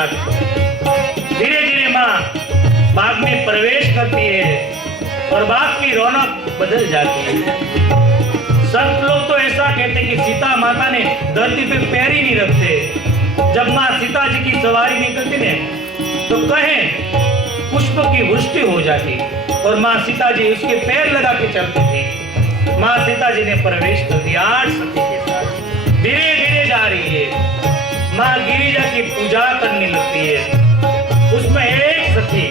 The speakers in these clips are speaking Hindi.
बाद धीरे धीरे माँ बाग में प्रवेश करती है और बाग की रौनक बदल जाती है। सब लोग तो ऐसा कहते कि सीता माता ने धरती पे पैर ही नहीं रखते। जब माँ सीता जी की सवारी निकलती ने तो कहें पुष्प की वृष्टि हो जाती और माँ सीता जी उसके पैर लगा के चलती थी। माँ सीता जी ने प्रवेश कर दिया 8 सखी के साथ। धीरे धीरे जा रही है। माँ गिरिजा की पूजा करने लगती है। उसमें एक सखी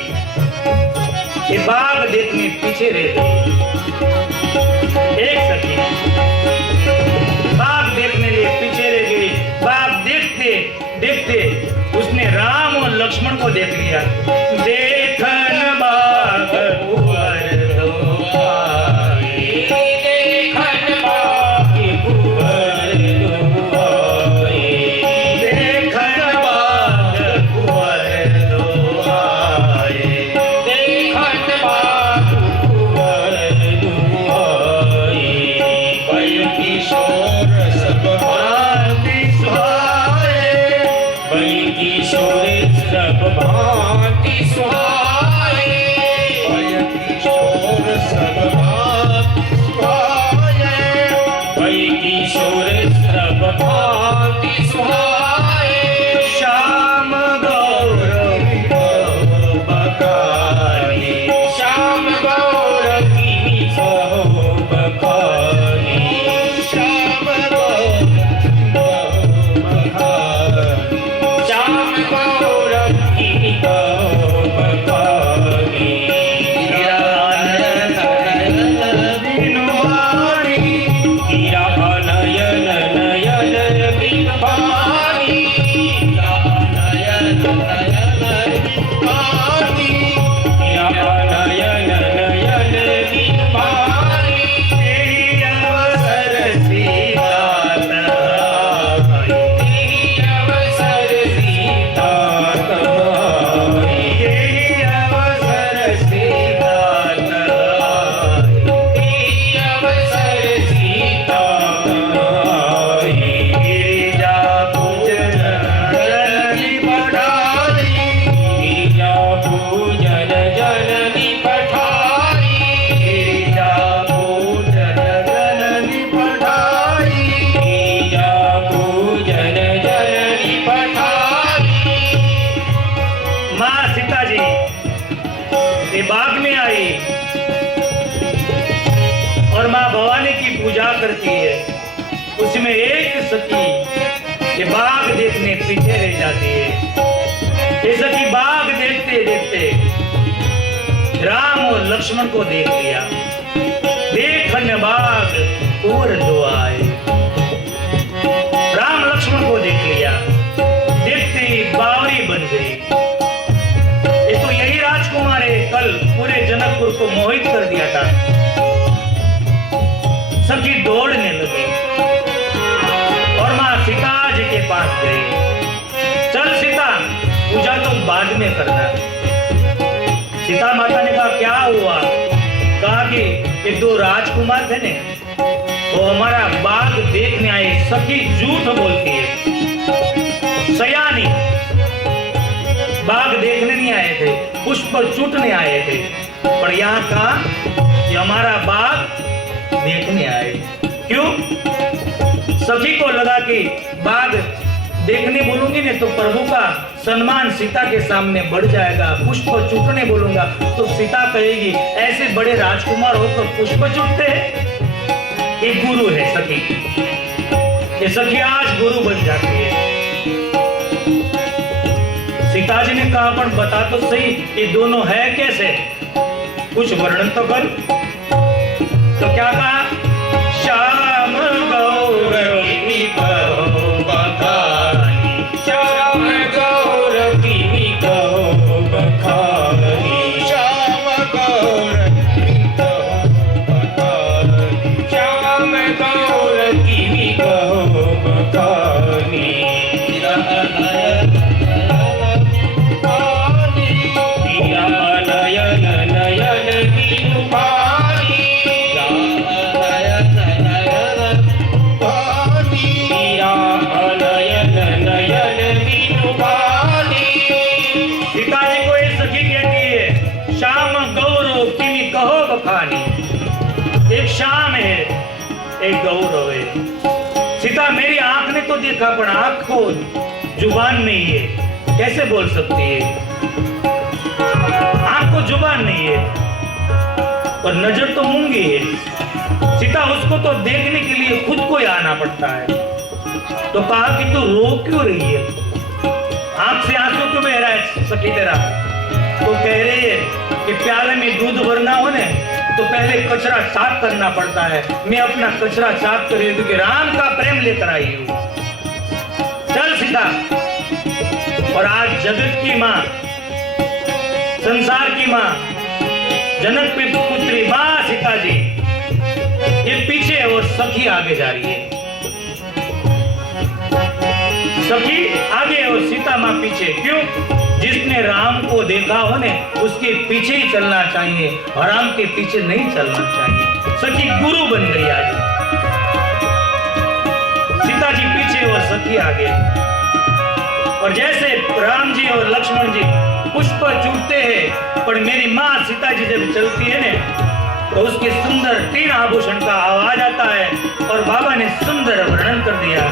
ये बाग देखने पीछे रह गई। एक सखी बाग देखने लिए पीछे रह गई। बाग देखते देखते उसने राम और लक्ष्मण को देख लिया। देखन बाग कुंवर दो आए, देखन बाग कुंवर दो आए, देखन बाग कुंवर दो आए, देखन बाग कुंवर दो आए। पय किशोर सब भांति सुहाए, पय किशोर सब भांति सुहाए, पय किशोर सब भांति सुहाए, पय किशोर सब भांति सुहाए। श्याम गौरवी कहो बखानी, श्याम गौरवी कहो बखानी, श्याम गौरवी कहो बखानी, श्याम गौरवी कहो बखानी। हीरा नयन नयन बिनु भानी, हीरा नयन नयन बिनु भानी, हीरा नयन नयन बिनु भानी। तेरी अवसर सीता तहाई, तेरी अवसर सीता तहाई, तेरी अवसर सीता तहाई, तेरी अवसर सीता तहाई। गिरिजा पूजन जननी पठाई, गिरिजा पूजन जननी पठाई, गिरिजा पूजन जननी पठाई, गिरिजा पूजन जननी पठाई। माँ सीता जी ये बाग में आई और माँ भवानी की पूजा करती है। उसमें एक सखी ये बाग देखने पीछे रह जाती है। ये सखी बाग देखते देखते राम और लक्ष्मण को देख लिया। देखन बाग कुंवर दो आए, राम लक्ष्मण को देख लिया। देखते ही बावरी बन गई। ये तो यही राजकुमार है, कल पूरे जनकपुर को मोहित कर दिया था। सखी दौड़ने लगी और माँ सीता जी के पास गई। चल सीता, पूजा तो बाद में करना। सीता माता ने कहा क्या हुआ? कहा कि ये 2 राजकुमार थे ने, वो हमारा बाग देखने आए। सखी झूठ बोलती है। सयानी बाग देखने नहीं आए थे, पुष्प चूटने आए थे। पर यहाँ कहा कि हमारा बाग देखने आए। क्यों? सखी को लगा कि बाग देखने बोलूंगी ने तो प्रभु का सम्मान सीता के सामने बढ़ जाएगा। पुष्प चूटने बोलूंगा तो सीता कहेगी ऐसे बड़े राजकुमार होकर पुष्प चूटते हैं। एक गुरु है सखी, ये सखी आज गुरु बन जाती है। सीता जी ने कहा पर बता तो सही ये दोनों है कैसे, कुछ वर्णन तो कर। तो क्या कहा? श्याम गौरवी कहो बखानी, श्याम गौरवी कहो बखानी, श्याम गौरवी कहो बखानी, श्याम गौरवी कहो बखानी। नयन नयन बिनु भानी, नयन नयन एक गौरव है। सीता मेरी आंख ने तो देखा पर आंख को जुबान नहीं है, कैसे बोल सकती है? आंख को जुबान नहीं है और नजर तो मूंगी है। सीता उसको तो देखने के लिए खुद को ही आना पड़ता है। तो कहा कि तू रो क्यों रही है, आंख से आंसू क्यों बह रहा है सखी तेरा? तो कह रही है कि प्याले में दूध भरना हो ने तो पहले कचरा साफ करना पड़ता है। मैं अपना कचरा साफ कर रही हूं क्योंकि राम का प्रेम लेकर आई हूं। चल सीता। और आज जगत की मां, संसार की मां, जनक की पुत्री मां सीता जी ये पीछे और सखी आगे जा रही है। सखी आगे और सीता मां पीछे। क्यों? जिसने राम को देखा हो ने उसके पीछे ही चलना चाहिए और राम के पीछे नहीं चलना चाहिए। सखी गुरु बन गई आज। सीता जी पीछे और सखी आगे। और जैसे राम जी और लक्ष्मण जी पुष्प चूटते हैं पर मेरी मां सीता जी जब चलती है ने तो उसके सुंदर 3 आभूषण का आवाज आता है। और बाबा ने सुंदर वर्णन कर दिया।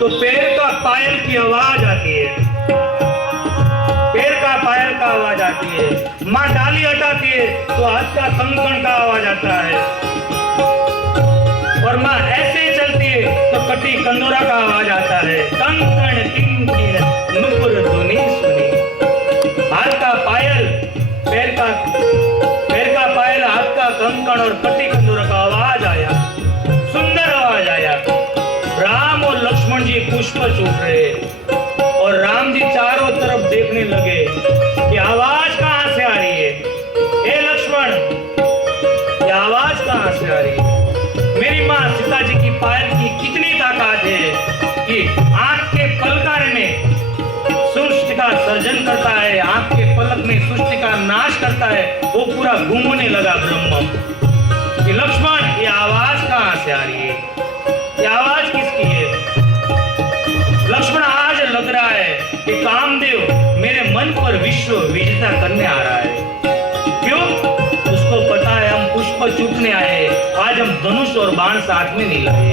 तो पैर का पायल की आवाज आती है। पैर का पायल का आवाज आती है। माँ डाली हटाती है तो हाथ का कंकण का आवाज आता है। और माँ ऐसे ही चलती है तो कटी कंदोरा का आवाज आता है। कंकण किंकिण नुपुर धुनी सुनी। हाथ का पायल, पैर का पायल, हाथ का कंकण और कटी कंदोरा का आवाज आया। सुंदर आवाज आया। राम और लक्ष्मण जी पुष्प चूट रहे और राम जी चारों तरफ देखने लगे कि आवाज कहां से आ रही है। हे लक्ष्मण, ये आवाज कहां से आ रही है? मेरी मां सीता जी की पायल की कितनी ताकत है कि आंख के पलकार में सृष्टि का सर्जन करता है, आंख के पलक में सृष्टि का नाश करता है। वो पूरा घूमने लगा ब्रह्म कि लक्ष्मण, ये आवाज कहां से आ रही है? ये आवाज किसकी है? लक्ष्मण, आज लग रहा है कि कामदेव मेरे मन पर विश्व विजेता करने आ रहा है। क्यों? उसको पता है हम पुष्प चूटने आए, आज हम धनुष और बाण साथ में नहीं लाए।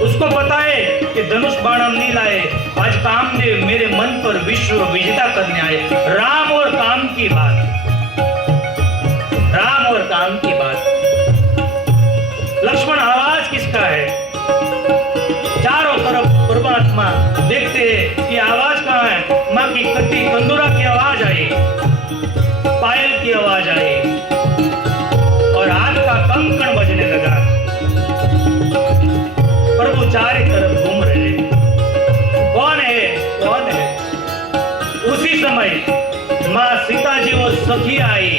उसको पता है कि धनुष बाण हम नहीं लाए, आज कामदेव मेरे मन पर विश्व विजेता करने आए। राम और काम की बात, राम और काम की बात। लक्ष्मण, आवाज किसका है? चारों तरफ परमात्मा देखते हैं कि आवाज कहां है। मां की कटी कंदूरा की आवाज आई, पायल की आवाज आई और हाथ का कंकण बजने लगा। प्रभु चारों तरफ घूम रहे। कौन है? कौन है? उसी समय मां सीता जी और सखी आई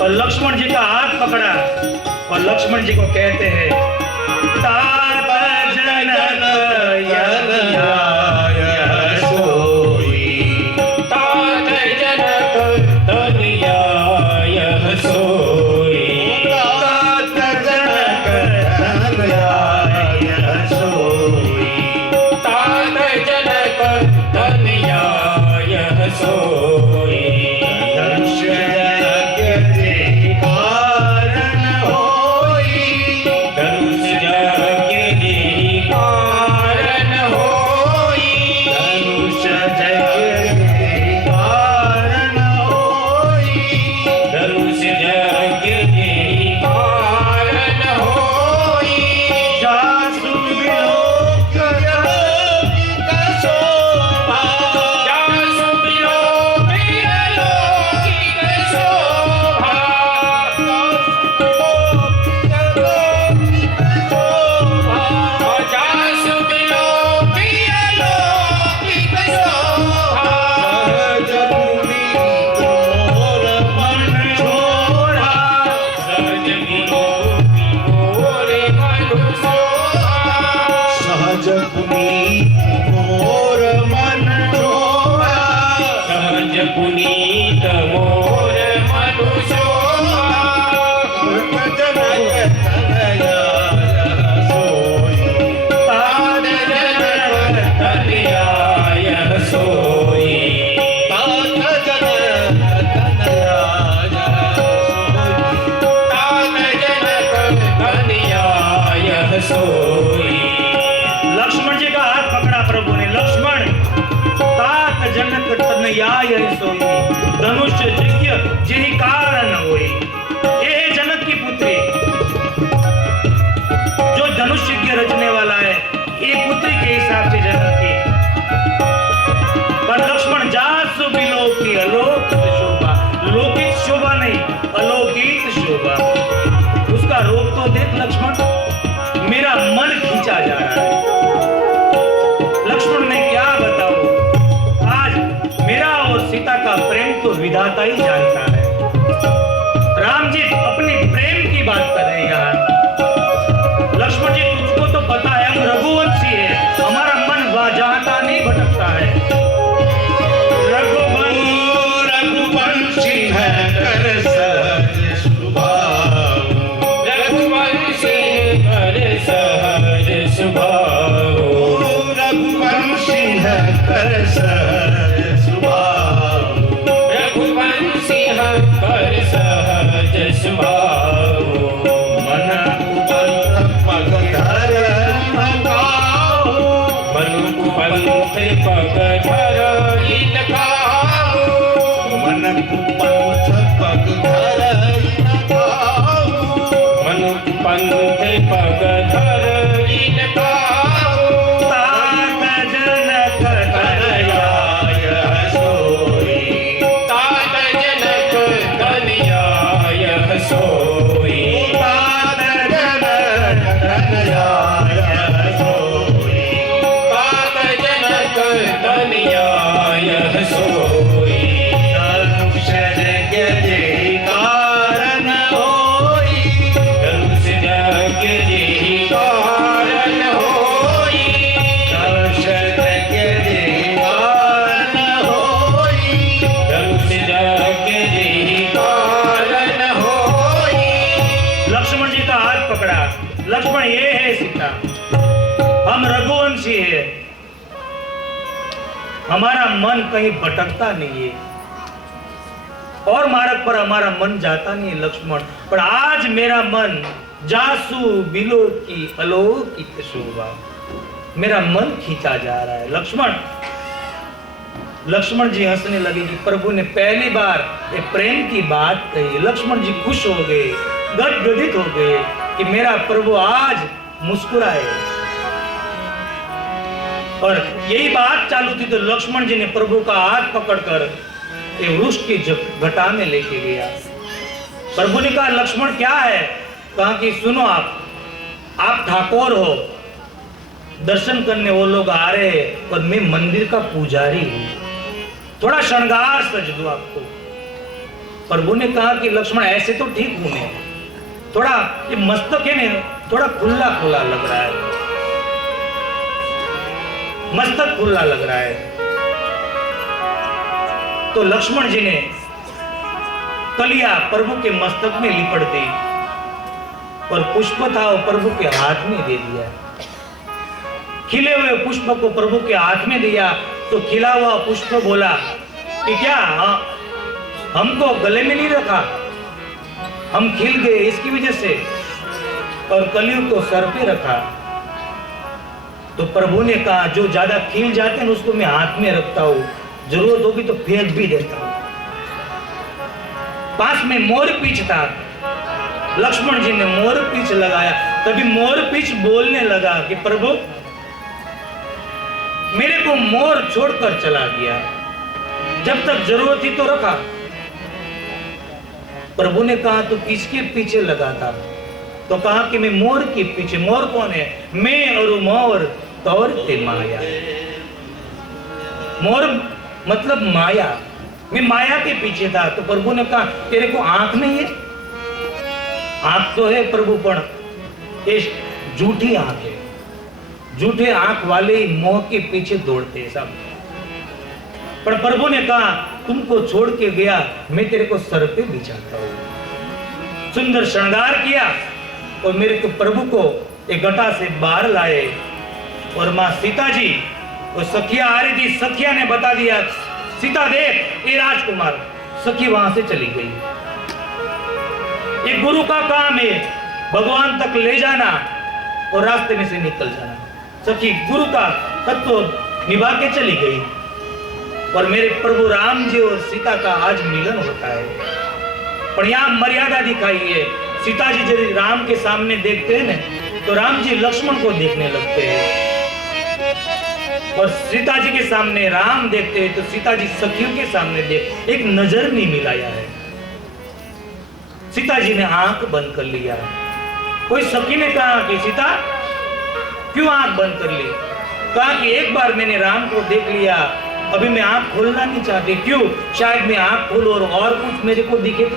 और लक्ष्मण जी का हाथ पकड़ा और लक्ष्मण जी को कहते हैं, तात जनक यज्ञ नीत मोर मनुष्योमा जनक तनया सोई तात जनक तनया सोई तात जनक तनया सोई। लक्ष्मण जी का हाथ पकड़ा प्रभु ने। लक्ष्मण तात जनक तनयाय सोई धनुष यज्ञ जेहि कारण होई। ये है जनक की पुत्री जो धनुष यज्ञ रचने वाला है, ये पुत्री के हिसाब से जनक की। पर लक्ष्मण जासु बिलोकी अलौकिक शोभा, लौकिक शोभा नहीं अलौकिक शोभा। उसका रूप तो देख लक्ष्मण, मेरा मन खींचा जा रहा है। लक्ष्मण ने क्या बताऊं, आज मेरा और सीता का प्रेम तो विधाता ही जानता है। राम जी अपने प्रेम की बात कर रहे हैं यहाँ। लक्ष्मण जी तुझको तो पता है हम रघुवंशी है, हमारा मन जहां नहीं भटकता है। रघुवंशी है कर सहज स्वभाव, रघुवंशी कर सहज स्वभाव, रघुवंशी है कर सहज स्वभाव, रघुवंशी है कर सहज स्वभाव। मन पग धर लगाओ, मन पंथ पग धर लगाओ, मन पंथ पग धर लगाओ, मन पंथ पग धर लगाओ। तात जनक तनयाय सोई, तात जनक तनयाय सोई, तात जनक तनयाय सोई, तात जनक तनयाय सोई। धनुष यज्ञ जेहि कारण होई, धनुष यज्ञ जेहि कारण होई, धनुष यज्ञ जेहि कारण होई, धनुष यज्ञ जेहि कारण होई। लक्ष्मण जी का हाथ पकड़ा। लक्ष्मण ये है सीता, हम रघुवंशी है, हमारा मन कहीं भटकता नहीं है और मार्ग पर हमारा मन जाता नहीं है लक्ष्मण। पर आज मेरा मन जासु बिलो की अलौकिक शोभा, मेरा मन खींचा जा रहा है लक्ष्मण। लक्ष्मण जी हंसने लगे कि प्रभु ने पहली बार ये प्रेम की बात कही। लक्ष्मण जी खुश हो गए, गदगदित हो गए कि मेरा प्रभु आज मुस्कुराए। और यही बात चालू थी तो लक्ष्मण जी ने प्रभु का हाथ पकड़कर ये वृक्ष की घटा में लेके गया। प्रभु ने कहा लक्ष्मण क्या है? कहा कि सुनो, आप ठाकुर हो, दर्शन करने वो लोग आ रहे हैं और मैं मंदिर का पुजारी हूं, थोड़ा श्रृंगार सज दो आपको। प्रभु ने कहा कि लक्ष्मण ऐसे तो ठीक हूं मैं, थोड़ा ये मस्तक है ना थोड़ा खुला खुला लग रहा है, मस्तक खुला लग रहा है। तो लक्ष्मण जी ने कलिया प्रभु के मस्तक में लिपट दी और पुष्प था वो प्रभु के हाथ में दे दिया। खिले हुए पुष्प को प्रभु के हाथ में दिया तो खिला हुआ पुष्प बोला कि क्या हमको गले में नहीं रखा, हम खिल गए इसकी वजह से, और कलियुग को सर पे रखा। तो प्रभु ने कहा जो ज्यादा खिल जाते हैं उसको मैं हाथ में रखता हूं, जरूरत होगी तो फेंक भी देता हूं। पास में मोरपींछ था, लक्ष्मण जी ने मोरपींछ लगाया, तभी मोरपींछ बोलने लगा कि प्रभु मेरे को मोर छोड़कर चला गया, जब तक जरूरत थी तो रखा। प्रभु ने कहा तो किसके पीछे लगा था? तो कहा कि मैं मोर के पीछे। मोर कौन है? मैं और मोर तौरते माया। मोर मतलब माया, मैं माया के पीछे था। तो प्रभु ने कहा तेरे को आंख नहीं है? आंख तो है प्रभु, पर ये झूठी आंख है, झूठे आंख वाले मोह के पीछे दौड़ते हैं सब। पर प्रभु ने कहा तुमको छोड़ के गया, मैं तेरे को सर पे बिछाता हूँ। सुंदर श्रृंगार किया और मेरे को प्रभु को एक घटा से बाहर लाए और माँ सीता जी और सखिया आ रही थी, सखिया ने बता दिया, सीता देख ये राजकुमार। सखी वहां से चली गई। एक गुरु का काम है भगवान तक ले जाना और रास्ते में से निकल जाना। सखी गुरु का तत्व निभा के चली गई और मेरे प्रभु राम जी और सीता का आज मिलन होता है। पर यहाँ मर्यादा दिखाई है। सीता जी जब राम के सामने देखते हैं ना तो राम जी लक्ष्मण को देखने लगते हैं और सीता जी के सामने राम देखते हैं तो सीता जी सखियों के सामने देख, एक नजर नहीं मिलाया है। सीता जी ने आंख बंद कर लिया। कोई सखी ने कहा कि सीता क्यों आंख बंद कर ली? कहा कि एक बार मैंने राम को देख लिया, अभी मैं आंख खोलना नहीं चाहती। क्यों? शायद मैं आंख खोलूं और कुछ मेरे को दिखे तो।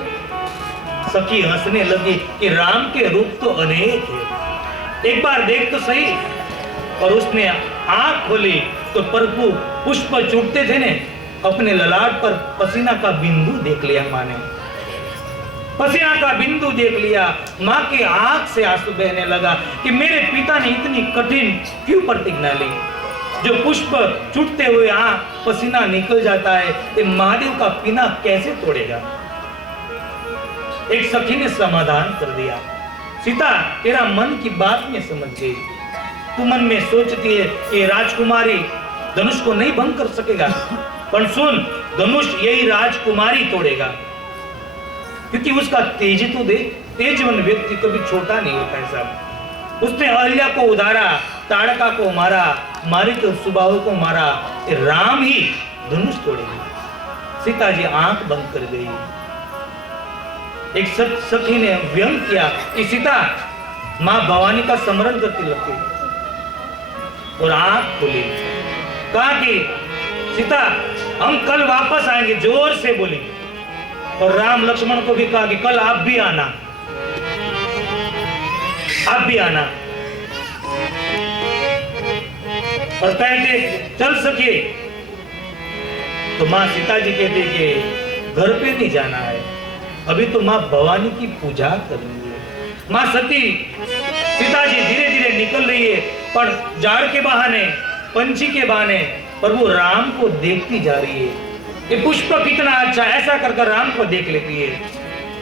सखी हंसने लगी कि राम के रूप तो अनेक है, एक बार देख तो सही। और उसने आंख खोली तो प्रभु पुष्प चूटते थे ने, अपने ललाट पर पसीना का बिंदु देख लिया। माँ ने पसीना का बिंदु देख लिया। माँ की आंख से आंसू बहने लगा कि मेरे पिता ने इतनी कठिन क्यों प्रतिज्ञा ली। जो पुष्प चूटते हुए आंख पसीना निकल जाता है, ये महादेव का पीना कैसे तोड़ेगा? एक सखी ने समाधान कर दिया, सीता तेरा मन की बात में समझ गई। तू मन में सोचती है कि राजकुमारी धनुष को नहीं भंग कर सकेगा, पर सुन, धनुष यही राजकुमारी तोड़ेगा, क्योंकि उसका तेज तो देख। तेजवन व्यक्ति कभी छोटा नहीं होता है साहब। उसने अहल्या को उधारा, ताड़का को मारा, मारिक सुबाहु को मारा। राम ही धनुष तोड़ेगी। सीता जी आंख बंद कर गई। एक सखी ने व्यंग किया कि सीता मां भवानी का स्मरण करती लगती और आंख खुली। कहा कि सीता हम कल वापस आएंगे, जोर से बोली। और राम लक्ष्मण को भी कहा कि कल आप भी आना, आप भी आना। और कहते चल सके तो मां सीता जी कहते कि घर पे नहीं जाना है, अभी तो मां भवानी की पूजा करनी है। मां सती सीता जी धीरे धीरे निकल रही है, पर जाड़ के बहाने, पंछी के बहाने प्रभु राम को देखती जा रही है। ये पुष्प कितना अच्छा, ऐसा कर कर राम को देख लेती है।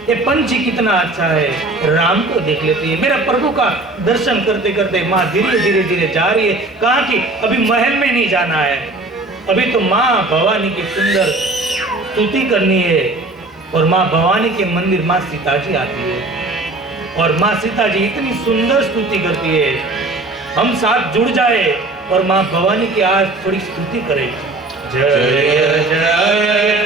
ये पंछी कितना अच्छा है, राम को देख लेती है। मेरा प्रभु का दर्शन करते करते माँ धीरे धीरे धीरे जा रही है। कहा कि अभी महल में नहीं जाना है, अभी तो माँ भवानी की सुंदर स्तुति करनी है। और माँ भवानी के मंदिर माँ सीता जी आती है और माँ सीता जी इतनी सुंदर स्तुति करती है। हम साथ जुड़ जाए और माँ भवानी की आज थोड़ी स्तुति करें। जय जय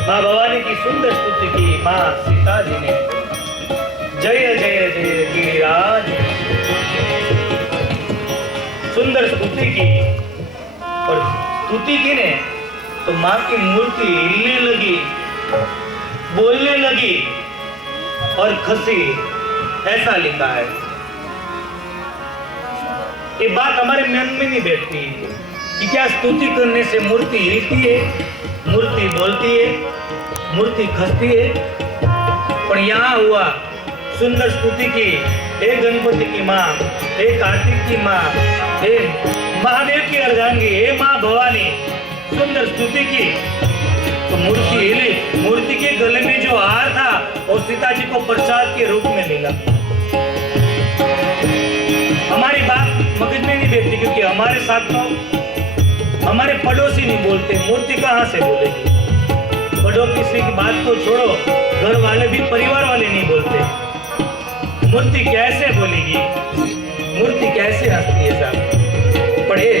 माँ भवानी की सुंदर स्तुति की माँ सीता जी ने जय जय जय गिरिराज सुंदर स्तुति की। और स्तुति की ने तो माँ की मूर्ति हिलने लगी, बोलने लगी और खसी, ऐसा लिखा है। ये बात हमारे मन में नहीं बैठती कि क्या स्तुति करने से मूर्ति हिलती है, मूर्ति बोलती है, मूर्ति खसती है। पर यहाँ हुआ सुंदर स्तुति की, हे गणपति की माँ, हे कार्तिक की माँ, हे महादेव की अर्धांगी, हे माँ भवानी, सुंदर स्तुति की तो मूर्ति हिली। मूर्ति के गले में जो हार था वो सीता जी को प्रसाद के रूप में मिला। हमारी बात मगज में नहीं बैठती क्योंकि हमारे साथ तो हमारे पड़ोसी नहीं बोलते, मूर्ति कहाँ से बोलेगी। पड़ोसी की बात तो छोड़ो, घर वाले भी परिवार वाले नहीं बोलते, मूर्ति कैसे बोलेगी, मूर्ति कैसे हंसती है साहब। पढ़े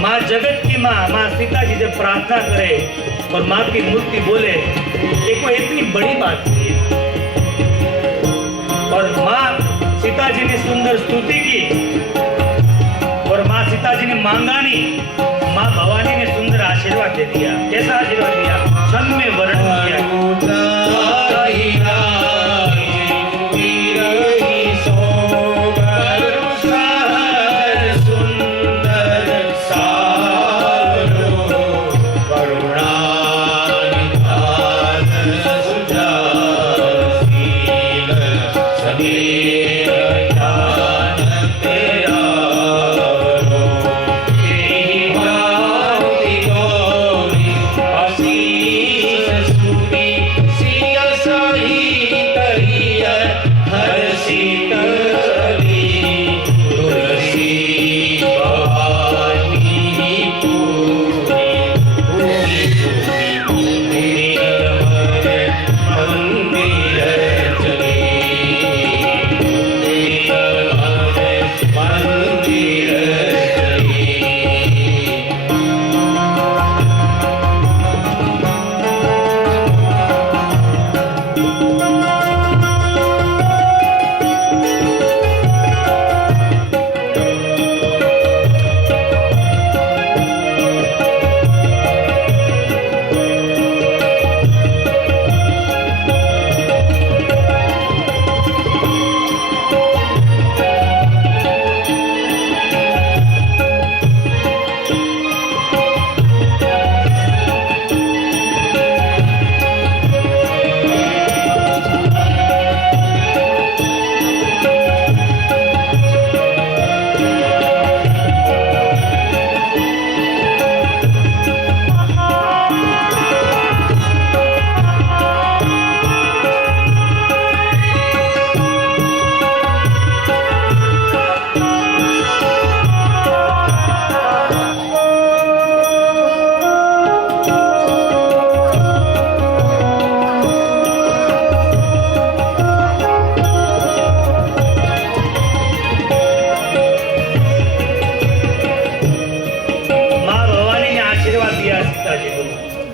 माँ जगत की माँ, माँ सीता जी जब प्रार्थना करे और माँ की मूर्ति बोले, ये कोई इतनी बड़ी बात नहीं है। और माँ सीता जी ने सुंदर स्तुति की और माँ सीता जी ने मांगा नहीं, माँ भवानी ने सुंदर आशीर्वाद दे दिया। कैसा आशीर्वाद दिया, क्षण में वर्णन किया।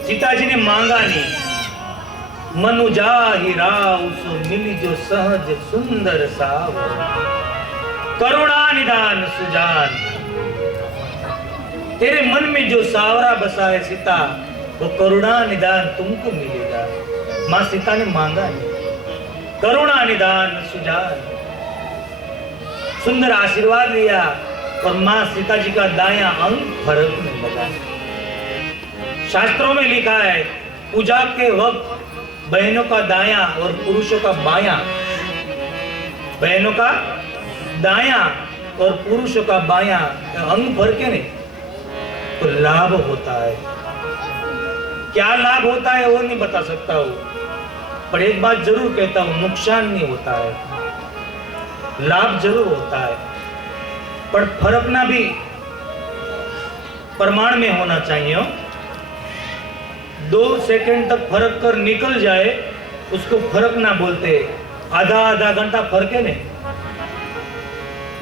सीता जी ने मांगा नहीं, मनु जाहि राव सो मिली जो सहज सुंदर साव, करुणा निदान सुजान। तेरे मन में जो सावरा बसा है सीता, वो करुणा निदान तुमको मिलेगा। माँ सीता ने मांगा नहीं, करुणा निदान सुजान, सुंदर आशीर्वाद लिया और माँ सीता जी का दायां अंग फरकने लगा। शास्त्रों में लिखा है पूजा के वक्त बहनों का दायां और पुरुषों का बायां, बहनों का दायां और पुरुषों का बायां अंग फरके नहीं तो लाभ होता है। क्या लाभ होता है वो नहीं बता सकता हूं, पर एक बात जरूर कहता हूं, नुकसान नहीं होता है, लाभ जरूर होता है, पर फरकना भी प्रमाण में होना चाहिए। 2 सेकंड तक फर्क कर निकल जाए उसको फर्क ना बोलते, आधा घंटा फर्क है नहीं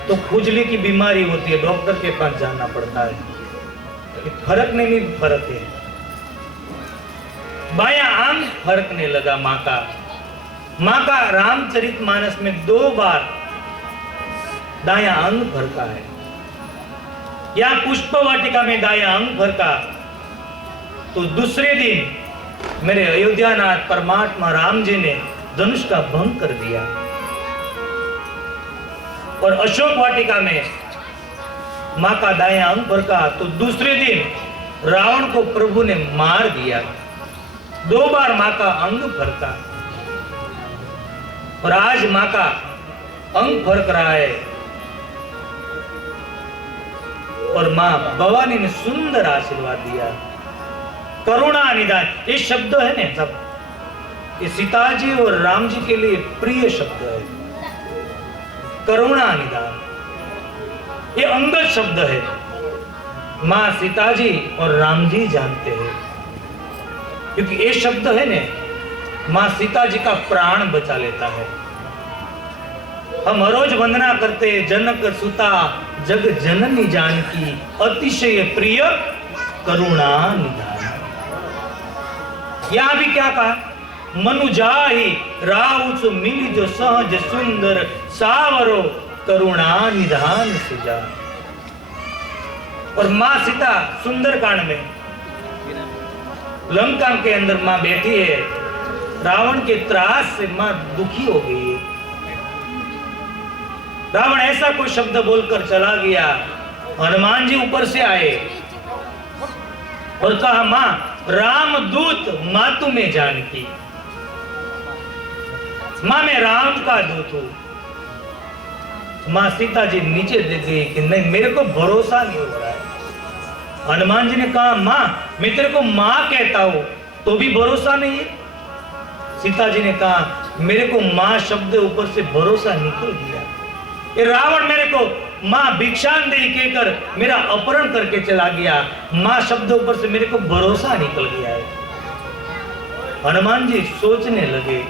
तो खुजली की बीमारी होती है, डॉक्टर के पास जाना पड़ता है। फर्क नहीं, फर्क है। बायां अंग फरकने लगा माँ का रामचरितमानस में 2 बार दाया अंग फरका है। या पुष्प वाटिका में दाया अंग फरका तो दूसरे दिन मेरे अयोध्यानाथ परमात्मा राम जी ने धनुष का भंग कर दिया। और अशोक वाटिका में माँ का दाया अंग फरका तो दूसरे दिन रावण को प्रभु ने मार दिया। 2 बार माँ का अंग फरका और आज माँ का अंग फरक रहा है। और माँ भवानी ने सुंदर आशीर्वाद दिया। करुणा निदान, ये शब्द है ना सब, ये सीता जी और राम जी के लिए प्रिय शब्द है। करुणा निदान ये अंगद शब्द है। माँ सीता जी और राम जी जानते हैं, क्योंकि ये शब्द है ना, माँ सीता जी का प्राण बचा लेता है। हम हर रोज वंदना करते, जनक सुता जग जननी जानकी, अतिशय प्रिय करुणा निधान। यहां भी क्या कहा, मनु जाहि राउच मिली जो सहज सुंदर, सावरो करुणा निधान सुजा। और मां सीता सुंदरकांड में लंका के अंदर मां बैठी है, रावण के त्रास से मां दुखी हो गई है। रावण ऐसा कोई शब्द बोलकर चला गया, हनुमान जी ऊपर से आए और कहा, मां रामदूत मातु में जानकी, मां मैं राम का दूत हूं। मां सीता जी नीचे देख गई कि नहीं, मेरे को भरोसा नहीं हो रहा है। हनुमान जी ने कहा, मां मैं तेरे को मां कहता हूं तो भी भरोसा नहीं है। सीता जी ने कहा, मेरे को मां शब्द ऊपर से भरोसा निकल गया। ये रावण मेरे को मां भिक्षान दे कहकर मेरा अपहरण करके चला गया, मां शब्द ऊपर से मेरे को भरोसा निकल गया है। हनुमान जी सोचने लगे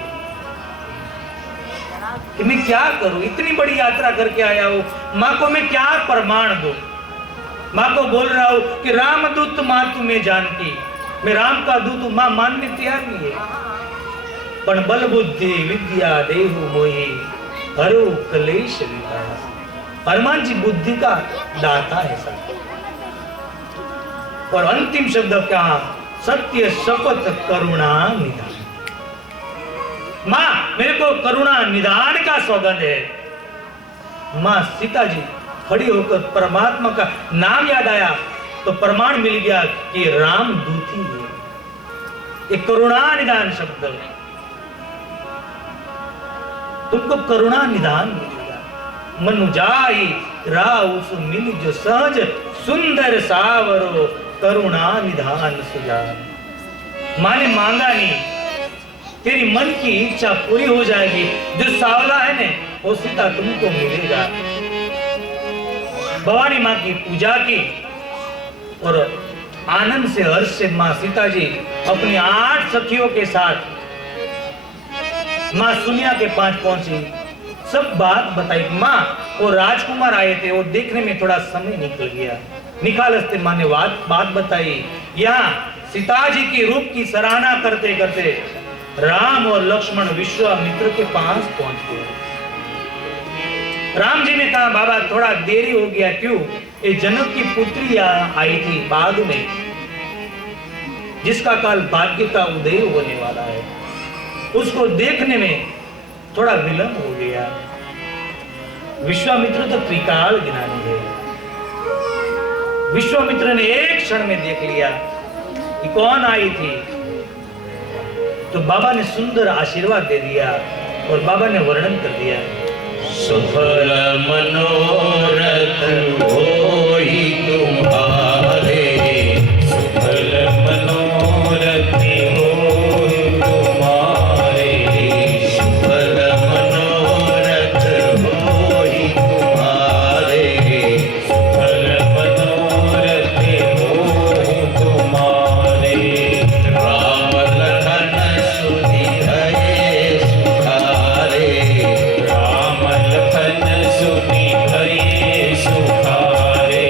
कि मैं क्या करूं, इतनी बड़ी यात्रा करके आया हूं, मां को मैं क्या प्रमाण दूं। मां को बोल रहा हूं कि रामदूत मातु में जानकी, मैं राम का दूत हूं। मां मानने तैयार नहीं है। पण बल बुद्धि विद्या देहु मोहि, हरो कलेश विकास। हनुमान जी बुद्धि का दाता है साहब। और अंतिम शब्द क्या, सत्य शपथ करुणा निधान। मां मेरे को करुणा निधान का सौगंध है। मां सीता जी खड़ी होकर परमात्मा का नाम याद आया तो प्रमाण मिल गया कि राम दूती है। एक करुणा निधान शब्द, तुमको करुणा निधान मिलेगा। मनु जाई राउस मिल जो सहज सुंदर, सावरो करुणा निधान सुजान। मां ने मांगा नहीं, तेरी मन की इच्छा पूरी हो जाएगी। जो सावला है ने वो सीता तुमको मिलेगा। भवानी मां की पूजा की और आनंद से हर्ष से मां सीता जी अपनी 8 सखियों के साथ मां सुनिया के पास पहुंची। सब बात बताई। मां वो राजकुमार आए थे, वो देखने में थोड़ा समय निकल गया। निकालस्ते मां ने बात बताई। यहाँ सीता जी की रूप की सराहना करते करते राम और लक्ष्मण विश्वामित्र के पास पहुंच गए। राम जी ने कहा, बाबा थोड़ा देरी हो गया। क्यों? ये जनक की पुत्री आई थी बाग में, जिसका काल भाग्य का उदय होने वाला है, उसको देखने में थोड़ा विलंब हो गया। विश्वामित्र तो त्रिकाल ज्ञानी है। विश्वामित्र ने एक क्षण में देख लिया कि कौन आई थी, तो बाबा ने सुंदर आशीर्वाद दे दिया और बाबा ने वर्णन कर दिया, सफल मनोरथ होई तुम्हारे, सफल मनोरथ होई तुम्हारे, सफल मनोरथ होई तुम्हारे, सफल मनोरथ होई तुम्हारे। राम लखन सुनि भये सुखारे, राम लखन सुनि भये सुखारे,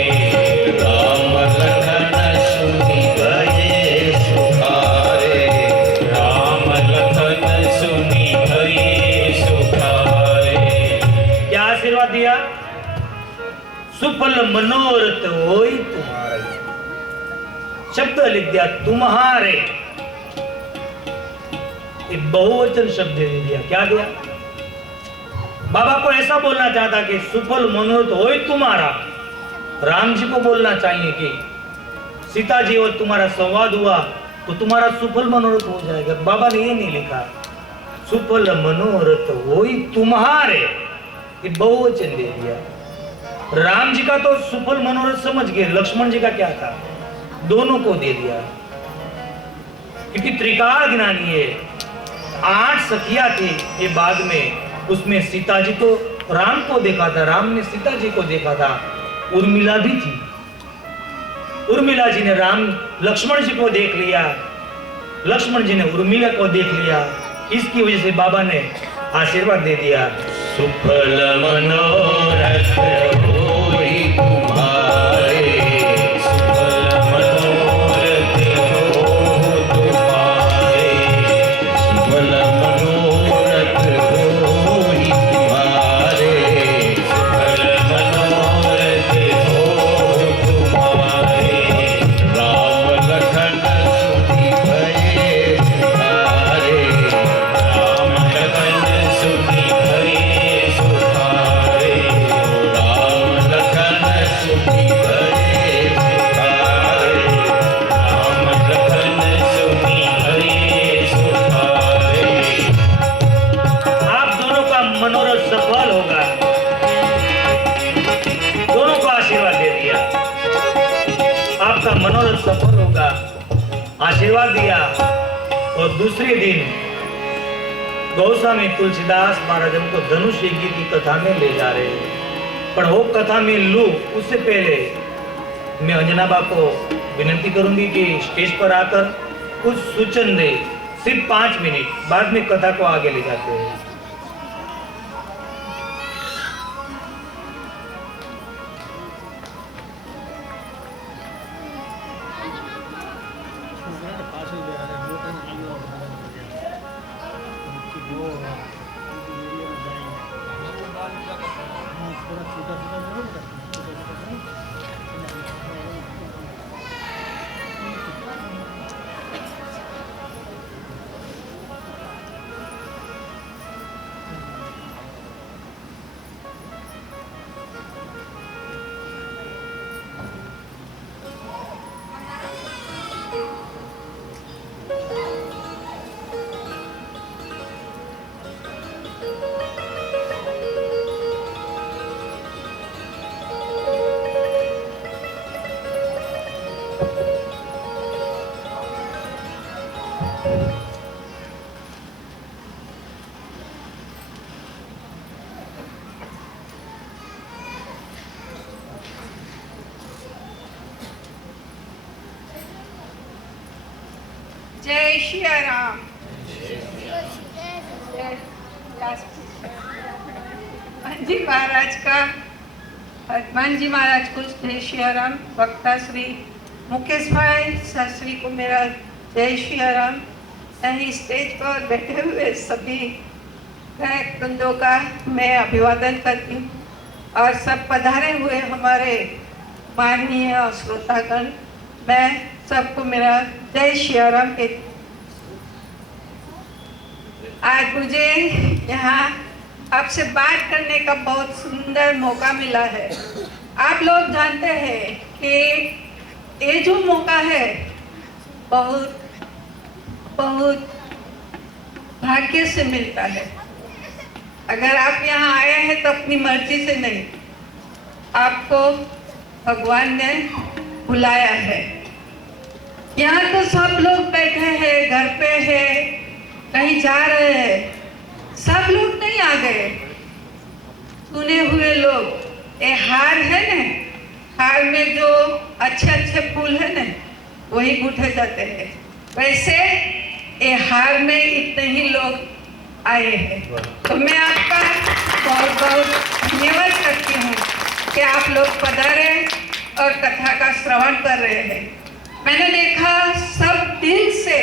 सुफल मनोरथ होई तुम्हारे। शब्द लिख दिया तुम्हारे, एक बहुवचन शब्द दे दिया। क्या दिया? बाबा को ऐसा बोलना चाहता कि सुफल मनोरथ होई तुम्हारा। राम जी को बोलना चाहिए कि सीता जी और तुम्हारा संवाद हुआ तो तुम्हारा सुफल मनोरथ हो जाएगा। बाबा ने ये नहीं लिखा, सुफल मनोरथ होई तुम्हारे, ये बहुवचन दे दिया। राम जी का तो सुफल मनोरथ समझ गए, लक्ष्मण जी का क्या था? दोनों को दे दिया, क्योंकि त्रिकाल ज्ञानी है। 8 सखिया थी ये बाद में, उसमें सीता जी तो राम को देखा था, राम ने सीता जी को देखा था। उर्मिला भी थी, उर्मिला जी ने लक्ष्मण जी को देख लिया, लक्ष्मण जी ने उर्मिला को देख लिया। इसकी वजह से बाबा ने आशीर्वाद दे दिया, सुफल मनोरथ होई तुम्हारे, सुफल मनोरथ हो तुम्हारे, सुफल मनोरथ होई तुम्हारे, सुफल मनोरथ हो तुम्हारे। राम लखन सुनि भये तुम्हारे, राम लखन सुनि भये सुखारे, राम लखन सुनि भये सुखारे, राम लखन सुनि भये सुखारे। आप दोनों का मनोरथ सफल होगा। दोनों को आशीर्वाद दे दिया, आपका मनोरथ सफल होगा, आशीर्वाद दिया। और दूसरे दिन गोस्वामी तुलसीदास महाराज हमको धनुष यज्ञ की कथा में ले जा रहे हैं। पर वो कथा में लू उससे पहले मैं अंजना बा को विनती करूंगी कि स्टेज पर आकर कुछ सूचन दे, सिर्फ 5 मिनट, बाद में कथा को आगे ले जाते हैं। जय श्री राम। हनुमान जी महाराज का, हनुमान जी महाराज को जय श्री राम। वक्ता श्री मुकेश भाई शास्त्री को मेरा जय श्री राम। यहीं स्टेज पर बैठे हुए सभी गायक वृंदों का मैं अभिवादन करती हूँ, और सब पधारे हुए हमारे माननीय श्रोतागण, मैं सबको मेरा जय श्री राम कहती। आज मुझे यहाँ आपसे बात करने का बहुत सुंदर मौका मिला है। आप लोग जानते हैं कि ये जो मौका है बहुत बहुत भाग्य से मिलता है। अगर आप यहाँ आए हैं तो अपनी मर्जी से नहीं, आपको भगवान ने बुलाया है। यहाँ तो सब लोग बैठे हैं, घर पे है, कहीं जा रहे हैं, सब लोग नहीं आ गए। सुने हुए लोग, ये हार है ना, हार में जो अच्छे अच्छे फूल है ना वही गूंथे जाते हैं, वैसे ये हार में इतने ही लोग आए हैं। तो मैं आपका बहुत बहुत धन्यवाद करती हूँ कि आप लोग पधारे और कथा का श्रवण कर रहे हैं। मैंने देखा सब दिल से